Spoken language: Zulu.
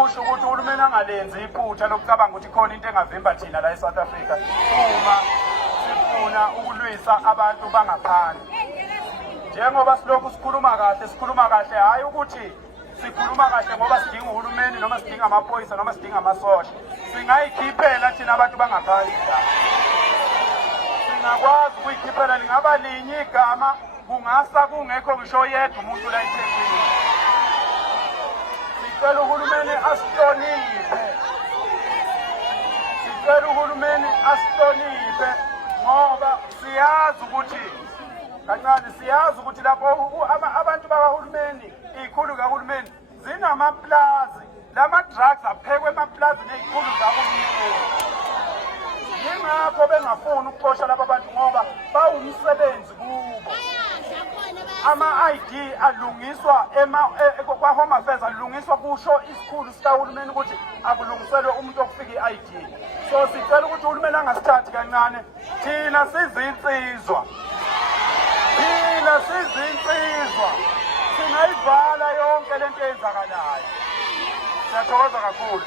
kusho ukuthi uhulumeni angalenzi iphutha lokucabanga ukuthi khona into engavimba thina la eSouth Africa uma sifuna ukulwisa abantu bangaphandle. Njengoba silokhu sikhuluma kahle hayi ukuthi sikhuluma kahle ngoba sidinga uhulumeni noma sidinga amaphoyisa noma sidinga amasosha. Singayikhiphela thina abantu bangaphandle la. Singakwazi ukuyikhiphela lingaba linye igama kungasa kungekho ngisho yedwa umuntu la eThekwini. Sicela uhulumeni asihloniphe. Sicela uhulumeni asihloniphe ngoba siyazi ukuthi kancane siyazi ukuthi lapho abantu bakahulumeni izikhulu kahulumeni zinamaplazi lama drugs aphekwe emaplazini ezikhulu zahulumeni. Yingakho bengafuni ukuxosha laba bantu ngoba bawumsebenzi kubo. Ama-ID alungiswa kwa-Home Affairs alungiswa kusho isikhulu sikahulumeni ukuthi akulungiselwe umuntu okufika i-ID. So sicela ukuthi uhulumeni angasithathi kancane thina sizinsizwa. Singayivala yonke lento eyenzakalayo. Siyathokoza kakhulu.